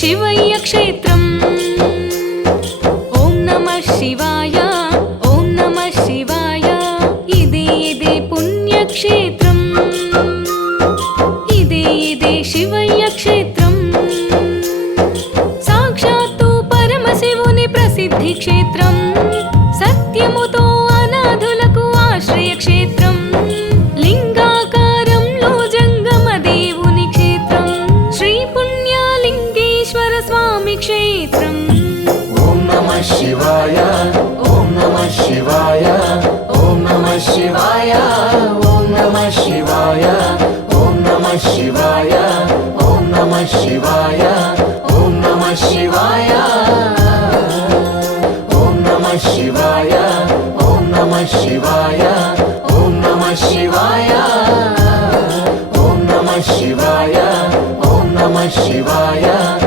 शिवय्य क्षेत्रम् ओम नमः शिवाय ओम नमः शिवाय इदे पुण्यक्षेत्रम् इदे शिवय्य क्षेत्रम् साक्षात्तु परमशिवुनि प्रसिद्धि क्षेत्रम् सत्यमुतो अनाथुलकु आश्रय क्षेत्रम् लिंगाकारंलो जंगमदेवुनि क्षेत्रम् श्री पुण्यलिंगेश्वर स्वामी क्षेत्रम् ओम नमः शिवाय ओम नमः शिवाय ओम नमः शिवाय ओम नमः शिवाय ओम नमः शिवाय ओम नमः शिवाय ओम नमः शिवाय ओम नमः शिवाय ओम नमः शिवाय ओम नमः शिवाय ओम नमः शिवाय ओम नमः शिवाय